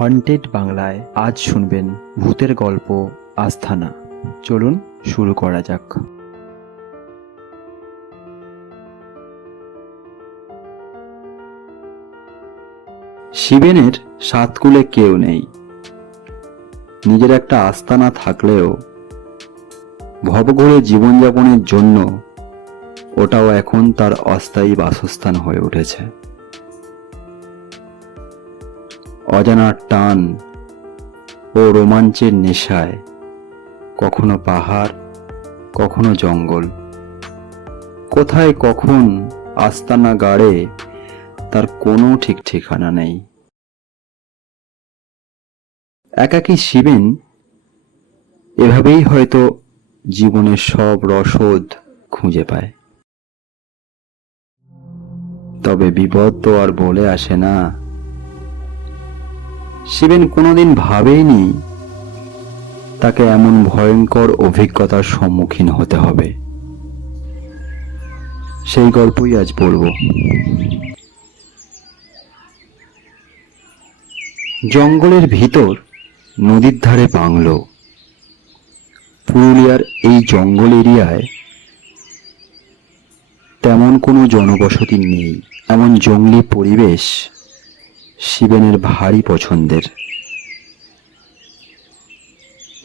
Haunted বাংলায় আজ শুনবেন ভূতের গল্প আস্থানা। চলুন শুরু করা যাক। শিবেনের সাতকুলে কেউ নেই। নিজের একটা আস্তানা থাকলেও ভবঘুরে জীবনযাপনের জন্য ওটাও এখন তার অস্থায়ী বাসস্থান হয়ে উঠেছে। অজানার টান ও রোমাঞ্চের নেশায় কখনো পাহাড়, কখনো জঙ্গল, কোথায় কখন আস্তানা গাড়ে তার কোনো ঠিক ঠিকানা নেই। একাকী শিবেন এভাবেই হয়তো জীবনের সব রসদ খুঁজে পায়। তবে বিপদ তো আর বলে আসে না। শিবেন কোনোদিন ভাবেইনি তাকে এমন ভয়ঙ্কর অভিজ্ঞতার সম্মুখীন হতে হবে। সেই গল্পই আজ বলবো। জঙ্গলের ভিতর নদীর ধারে বাংলো। পুরুলিয়ার এই জঙ্গল এরিয়ায় তেমন কোনো জনবসতি নেই। এমন জঙ্গলি পরিবেশ শিবেনের ভারী পছন্দের।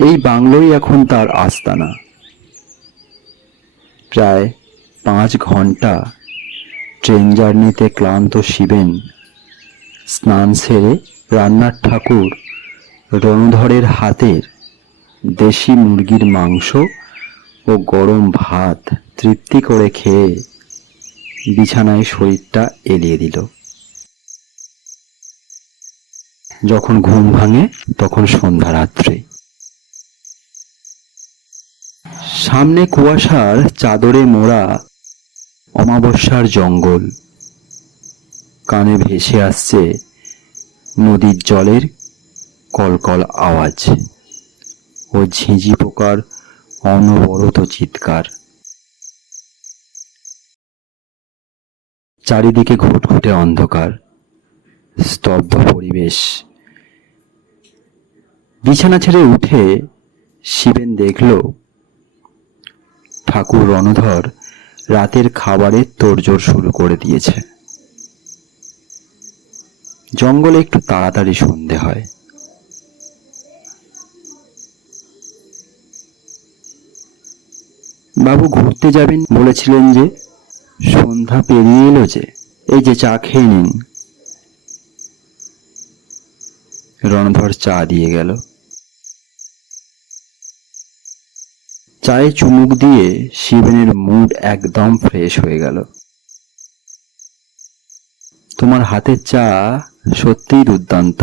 এই বাংলোই এখন তার আস্তানা। প্রায় 5 ঘন্টা ট্রেন জার্নিতে ক্লান্ত শিবেন স্নান সেরে রান্নার ঠাকুর রণধরের হাতের দেশি মুরগির মাংস ও গরম ভাত তৃপ্তি করে খেয়ে বিছানায় শরীরটা এলিয়ে দিল। যখন ঘুম ভাঙে তখন সন্ধ্যা রাত্রে। সামনে কুয়াশার চাদরে মোড়া অমাবস্যার জঙ্গল। কানে ভেসে আসছে নদীর জলের কলকল আওয়াজ ও ঝিঁঝি পোকার অনবরত চিৎকার। চারিদিকে ঘুটঘুটে অন্ধকার, স্তব্ধ পরিবেশ। বিছানা ছেড়ে উঠে শিবেন দেখল ঠাকুর রণধর রাতের খাবারের তোড়জোড় শুরু করে দিয়েছে। জঙ্গলে একটু তাড়াতাড়ি সন্ধে হয়। বাবু ঘুরতে যাবেন বলেছিলেন যে, সন্ধ্যা পেরিয়ে এলো যে, এই যে চা খেয়ে নিন। রণধর চা দিয়ে গেল। চায়ে চুমুক দিয়ে শিবেনের মুড একদম ফ্রেশ হয়ে গেল। তোমার হাতের চা সত্যিই দুর্দান্ত।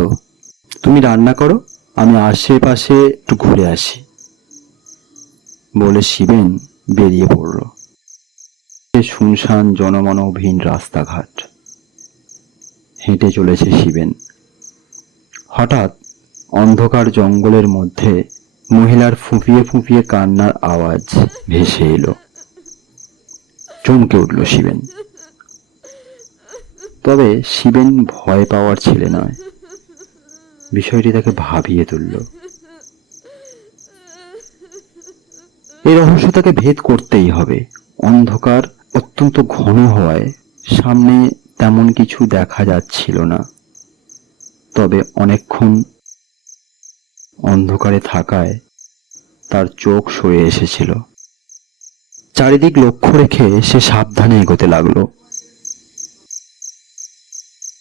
তুমি রান্না করো, আমি আশেপাশে একটু ঘুরে আসি বলে শিবেন বেরিয়ে পড়ল। শুনশান জনমানবহীন রাস্তাঘাট হেঁটে চলেছে শিবেন। হঠাৎ অন্ধকার জঙ্গলের মধ্যে মহিলার ফুঁপিয়ে ফুঁপিয়ে কান্নার আওয়াজ ভেসে এলো। চমকে উঠল শিবেন। তবে শিবেন ভয় পাওয়ার ছেলে নয়। বিষয়টি তাকে ভাবিয়ে তুলল। এই রহস্য তাকে ভেদ করতেই হবে। অন্ধকার অত্যন্ত ঘন হওয়ায় সামনে তেমন কিছু দেখা যাচ্ছিল না। তবে অনেকক্ষণ অন্ধকারে থাকায় তার চোখ সরে এসেছিল। চারিদিক লক্ষ্য রেখে সে সাবধানে এগোতে লাগলো।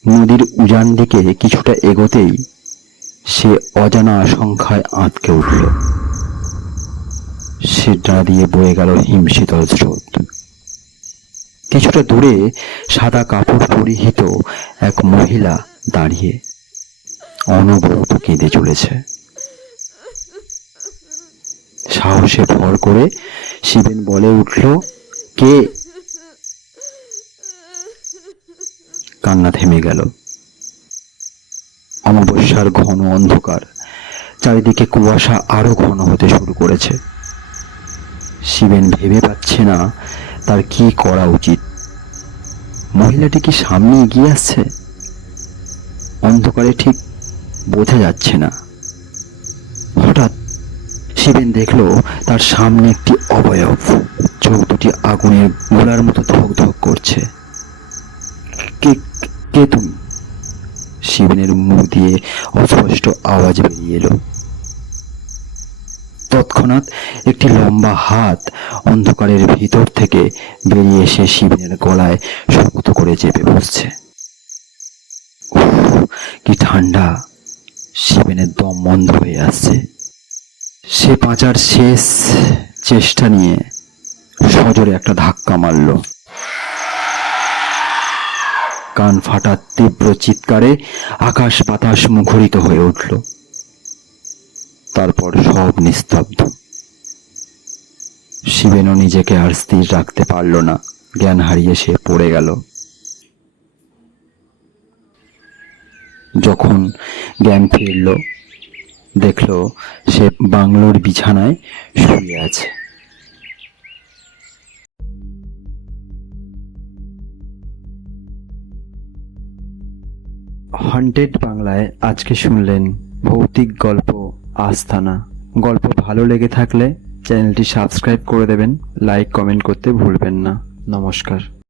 নদীর উজান দিকে কিছুটা এগোতেই সে অজানা আশঙ্কায় আঁতকে উঠল। সিডা দিয়ে বয়ে গেল হিমশীতল স্রোত। কিছুটা দূরে সাদা কাপড় পরিহিত এক মহিলা দাঁড়িয়ে অনবরত কেঁদে চলেছে। সাহসে ভর করে শিবেন বলে উঠল, কে? কান্না থেমে গেল। অমাবস্যার ঘন অন্ধকার, চারিদিকে কুয়াশা আরো ঘন হতে শুরু করেছে। শিবেন ভেবে পাচ্ছে না তার কি করা উচিত। মহিলাটি কি সামনে এগিয়ে আসছে? অন্ধকারে ঠিক বোঝা যাচ্ছে না। হঠাৎ শিবেন দেখলো তার সামনে একটি অবয়ব, চোখ দুটি আগুনের গোলার মতো ধক ধক করছে। কে কে তুমি? শিবেনের মুখ দিয়ে অস্পষ্ট আওয়াজ বেরিয়ে এলো। তৎক্ষণাৎ একটি লম্বা হাত অন্ধকারের ভিতর থেকে বেরিয়ে এসে শিবেনের গলায় শক্ত করে চেপে বসছে। উফ, কি ঠান্ডা! শিবেনের দম বন্ধ হয়ে আসছে। সে বাঁচার শেষ চেষ্টা নিয়ে সজোরে একটা ধাক্কা মারল। কান ফাটা তীব্র চিৎকারে আকাশ বাতাস মুখরিত হয়ে উঠল। তারপর সব নিস্তব্ধ। শিবেনও নিজেকে আর স্থির রাখতে পারল না, জ্ঞান হারিয়ে সে পড়ে গেল। যখন জ্ঞান ফিরল, দেখল সে বাংলোর বিছানায় শুয়ে আছে। হন্টেড বাংলায় আজকে শুনলেন ভৌতিক গল্প আস্তানা। গল্প ভালো লেগে থাকলে চ্যানেলটি সাবস্ক্রাইব করে দেবেন, লাইক কমেন্ট করতে ভুলবেন না। নমস্কার।